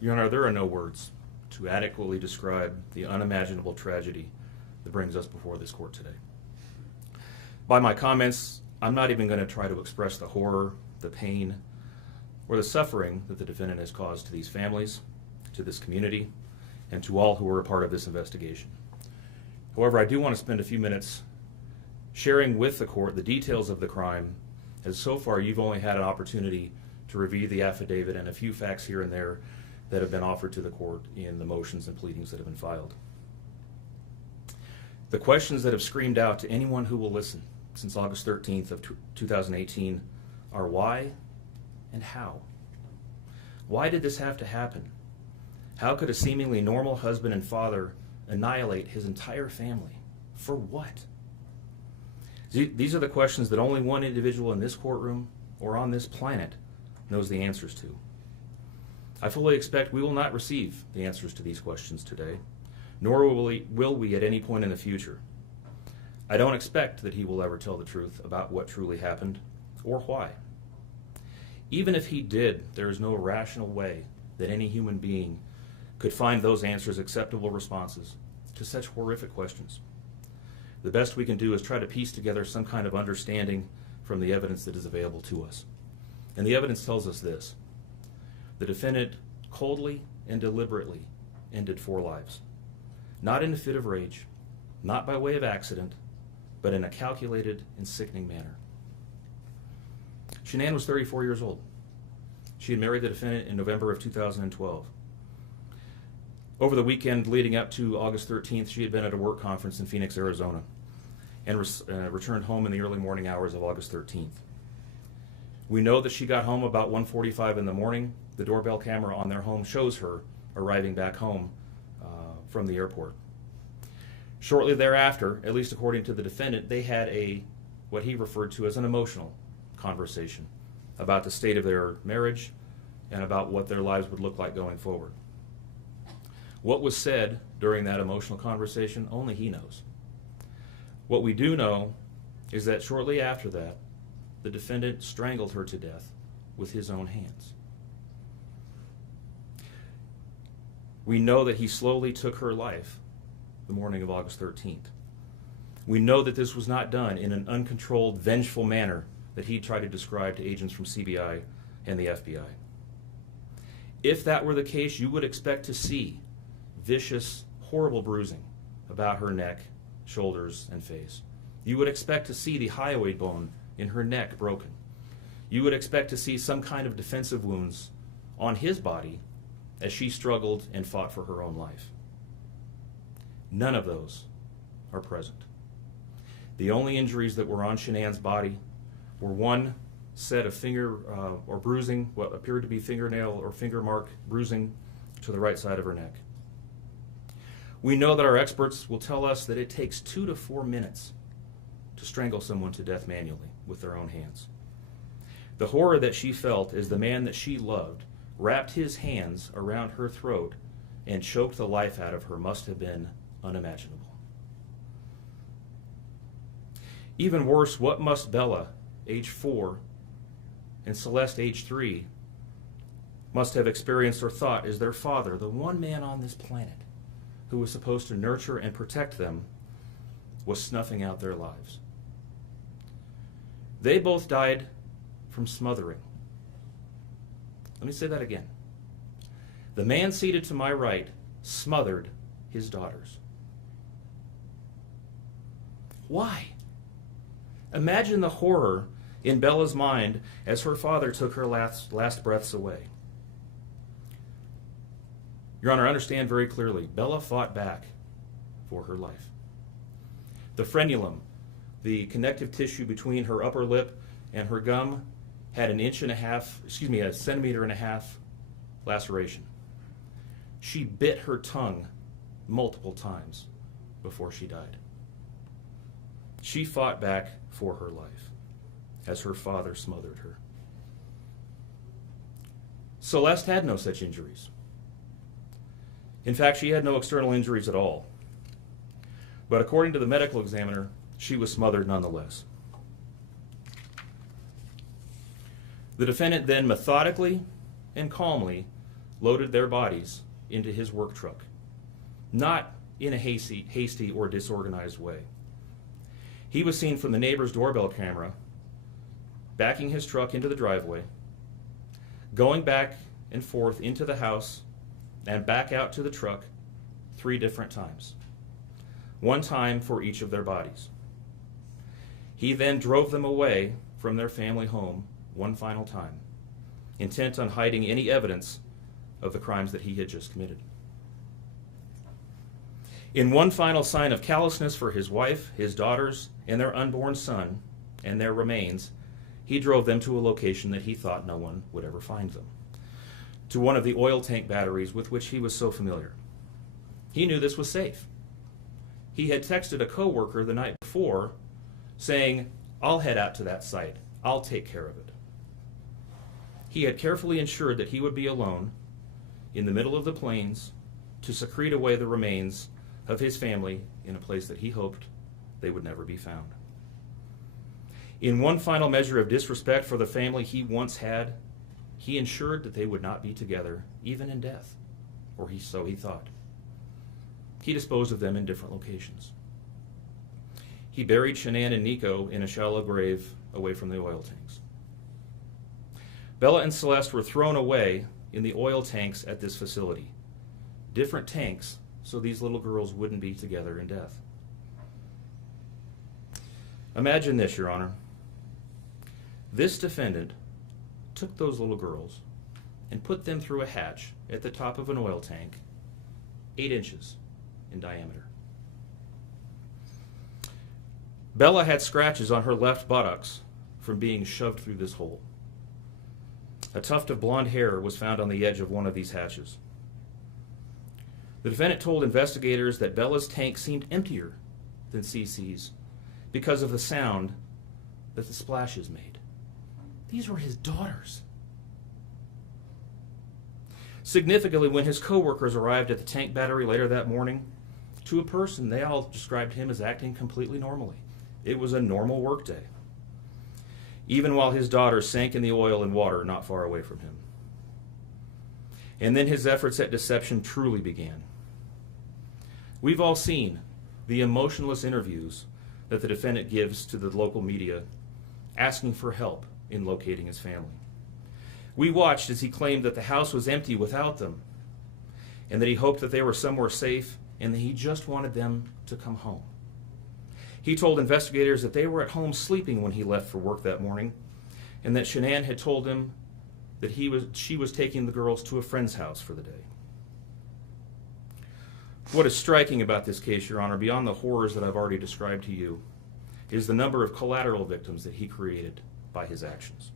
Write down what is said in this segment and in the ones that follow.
Your Honor, there are no words to adequately describe the unimaginable tragedy that brings us before this court today. By my comments, I'm not even going to try to express the horror, the pain, or the suffering that the defendant has caused to these families, to this community, and to all who were a part of this investigation. However, I do want to spend a few minutes sharing with the court the details of the crime, as so far you've only had an opportunity to review the affidavit and a few facts here and there that have been offered to the court in the motions and pleadings that have been filed. The questions that have screamed out to anyone who will listen since August 13th of 2018 are why and how. Why did this have to happen? How could a seemingly normal husband and father annihilate his entire family? For what? These are the questions that only one individual in this courtroom or on this planet knows the answers to. I fully expect we will not receive the answers to these questions today, nor will we at any point in the future. I don't expect that he will ever tell the truth about what truly happened or why. Even if he did, there is no rational way that any human being could find those answers acceptable responses to such horrific questions. The best we can do is try to piece together some kind of understanding from the evidence that is available to us. And the evidence tells us this: the defendant coldly and deliberately ended 4 lives, not in a fit of rage, not by way of accident, but in a calculated and sickening manner. Shanann was 34 years old. She had married the defendant in November of 2012. Over the weekend leading up to August 13th, she had been at a work conference in Phoenix, Arizona, and returned home in the early morning hours of August 13th. We know that she got home about 1:45 in the morning. The doorbell camera on their home shows her arriving back home from the airport. Shortly thereafter, at least according to the defendant, they had what he referred to as an emotional conversation about the state of their marriage and about what their lives would look like going forward. What was said during that emotional conversation, only he knows. What we do know is that shortly after that, the defendant strangled her to death with his own hands. We know that he slowly took her life the morning of August 13th. We know that this was not done in an uncontrolled, vengeful manner that he tried to describe to agents from CBI and the FBI. If that were the case, you would expect to see vicious, horrible bruising about her neck, shoulders, and face. You would expect to see the hyoid bone in her neck broken. You would expect to see some kind of defensive wounds on his body as she struggled and fought for her own life. None of those are present. The only injuries that were on Shanann's body were one set of finger or bruising, what appeared to be fingernail or finger mark bruising to the right side of her neck. We know that our experts will tell us that it takes 2 to 4 minutes to strangle someone to death manually with their own hands. The horror that she felt as the man that she loved wrapped his hands around her throat and choked the life out of her must have been unimaginable. Even worse, what must Bella, age 4, and Celeste, age 3, must have experienced or thought as their father, the one man on this planet who was supposed to nurture and protect them, was snuffing out their lives. They both died from smothering. Let me say that again. The man seated to my right smothered his daughters. Why? Imagine the horror in Bella's mind as her father took her last breaths away. Your Honor, understand very clearly, Bella fought back for her life. The frenulum, the connective tissue between her upper lip and her gum, had a centimeter and a half laceration. She bit her tongue multiple times before she died. She fought back for her life as her father smothered her. Celeste had no such injuries. In fact, she had no external injuries at all. But according to the medical examiner, she was smothered nonetheless. The defendant then methodically and calmly loaded their bodies into his work truck, not in a hasty or disorganized way. He was seen from the neighbor's doorbell camera backing his truck into the driveway, going back and forth into the house and back out to the truck 3 different times, 1 time for each of their bodies. He then drove them away from their family home 1 final time, intent on hiding any evidence of the crimes that he had just committed. In one final sign of callousness for his wife, his daughters, and their unborn son, and their remains, he drove them to a location that he thought no one would ever find them, to one of the oil tank batteries with which he was so familiar. He knew this was safe. He had texted a coworker the night before saying, "I'll head out to that site. I'll take care of it." He had carefully ensured that he would be alone in the middle of the plains to secrete away the remains of his family in a place that he hoped they would never be found. In one final measure of disrespect for the family he once had, he ensured that they would not be together, even in death, or so he thought. He disposed of them in different locations. He buried Shanann and Nico in a shallow grave away from the oil tanks. Bella and Celeste were thrown away in the oil tanks at this facility. Different tanks, so these little girls wouldn't be together in death. Imagine this, Your Honor. This defendant took those little girls and put them through a hatch at the top of an oil tank, 8 inches in diameter. Bella had scratches on her left buttocks from being shoved through this hole. A tuft of blonde hair was found on the edge of one of these hatches. The defendant told investigators that Bella's tank seemed emptier than CC's because of the sound that the splashes made. These were his daughters. Significantly, when his co-workers arrived at the tank battery later that morning, to a person, they all described him as acting completely normally. It was a normal workday, even while his daughters sank in the oil and water not far away from him. And then his efforts at deception truly began. We've all seen the emotionless interviews that the defendant gives to the local media, asking for help in locating his family. We watched as he claimed that the house was empty without them, and that he hoped that they were somewhere safe, and that he just wanted them to come home. He told investigators that they were at home sleeping when he left for work that morning, and that Shanann had told him that she was taking the girls to a friend's house for the day. What is striking about this case, Your Honor, beyond the horrors that I've already described to you, is the number of collateral victims that he created by his actions.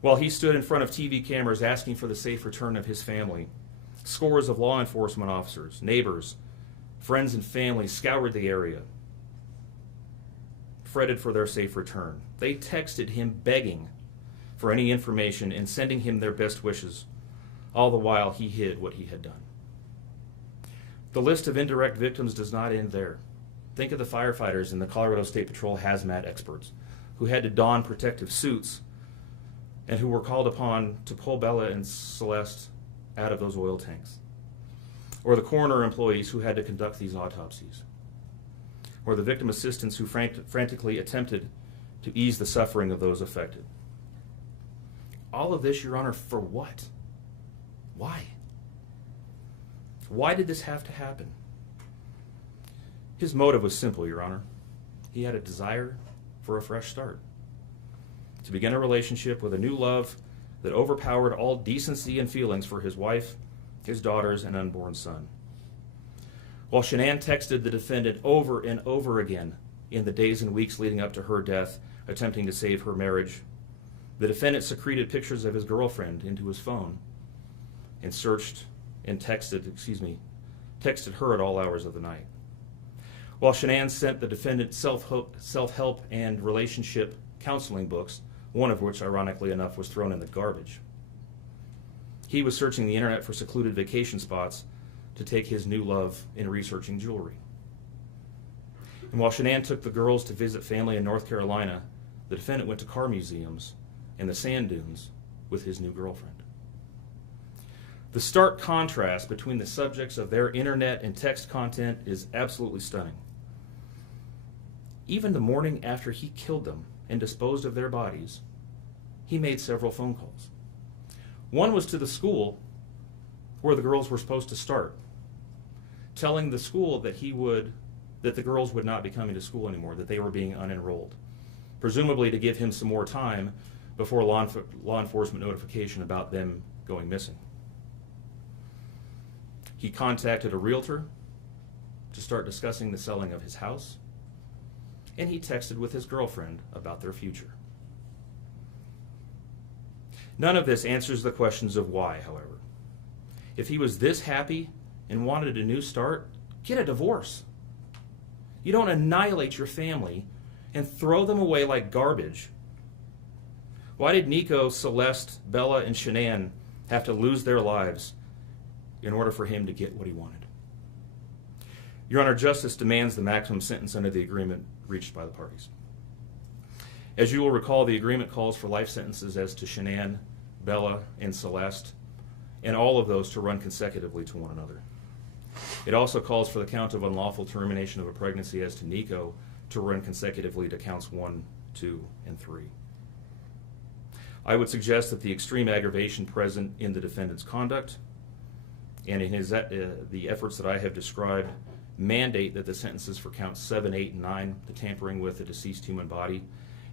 While he stood in front of TV cameras asking for the safe return of his family, scores of law enforcement officers, neighbors, friends, and family scoured the area, fretted for their safe return. They texted him begging for any information and sending him their best wishes, all the while he hid what he had done. The list of indirect victims does not end there. Think of the firefighters and the Colorado State Patrol hazmat experts who had to don protective suits and who were called upon to pull Bella and Celeste out of those oil tanks. Or the coroner employees who had to conduct these autopsies. Or the victim assistants who frantically attempted to ease the suffering of those affected. All of this, Your Honor, for what? Why? Why did this have to happen? His motive was simple, Your Honor. He had a desire for a fresh start, to begin a relationship with a new love that overpowered all decency and feelings for his wife, his daughters, and unborn son. While Shanann texted the defendant over and over again in the days and weeks leading up to her death, attempting to save her marriage, the defendant secreted pictures of his girlfriend into his phone and searched and texted her at all hours of the night. While Shanann sent the defendant self-help and relationship counseling books, one of which, ironically enough, was thrown in the garbage, he was searching the internet for secluded vacation spots to take his new love in researching jewelry. And while Shanann took the girls to visit family in North Carolina, the defendant went to car museums and the sand dunes with his new girlfriend. The stark contrast between the subjects of their internet and text content is absolutely stunning. Even the morning after he killed them and disposed of their bodies, he made several phone calls. One was to the school where the girls were supposed to start, telling the school that the girls would not be coming to school anymore, that they were being unenrolled, presumably to give him some more time before law enforcement notification about them going missing. He contacted a realtor to start discussing the selling of his house, and he texted with his girlfriend about their future. None of this answers the questions of why, however. If he was this happy and wanted a new start, get a divorce. You don't annihilate your family and throw them away like garbage. Why did Nico, Celeste, Bella, and Shanann have to lose their lives in order for him to get what he wanted? Your Honor, justice demands the maximum sentence under the agreement reached by the parties. As you will recall, the agreement calls for life sentences as to Shanann, Bella, and Celeste, and all of those to run consecutively to one another. It also calls for the count of unlawful termination of a pregnancy as to Nico to run consecutively to counts 1, 2, and 3. I would suggest that the extreme aggravation present in the defendant's conduct and in the efforts that I have described mandate that the sentences for counts 7, 8, and 9, the tampering with a deceased human body,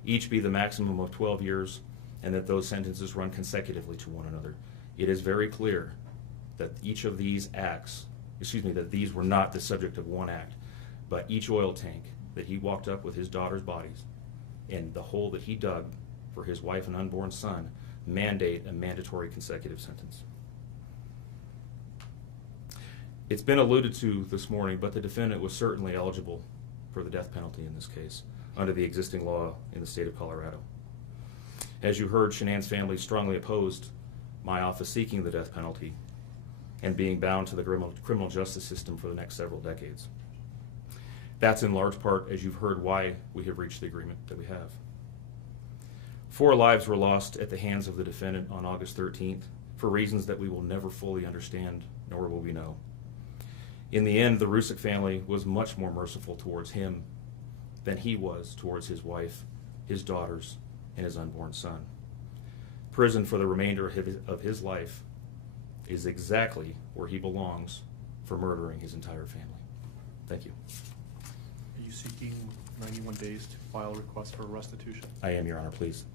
each be the maximum of 12 years, and that those sentences run consecutively to one another. It is very clear that each of these acts, that these were not the subject of one act, but each oil tank that he walked up with his daughter's bodies and the hole that he dug for his wife and unborn son mandate a mandatory consecutive sentence. It's been alluded to this morning, but the defendant was certainly eligible for the death penalty in this case under the existing law in the state of Colorado. As you heard, Shanann's family strongly opposed my office seeking the death penalty and being bound to the criminal justice system for the next several decades. That's in large part, as you've heard, why we have reached the agreement that we have. 4 lives were lost at the hands of the defendant on August 13th for reasons that we will never fully understand, nor will we know. In the end, the Rusick family was much more merciful towards him than he was towards his wife, his daughters, and his unborn son. Prison for the remainder of his life is exactly where he belongs for murdering his entire family. Thank you. Are you seeking 91 days to file a request for restitution? I am, Your Honor, please.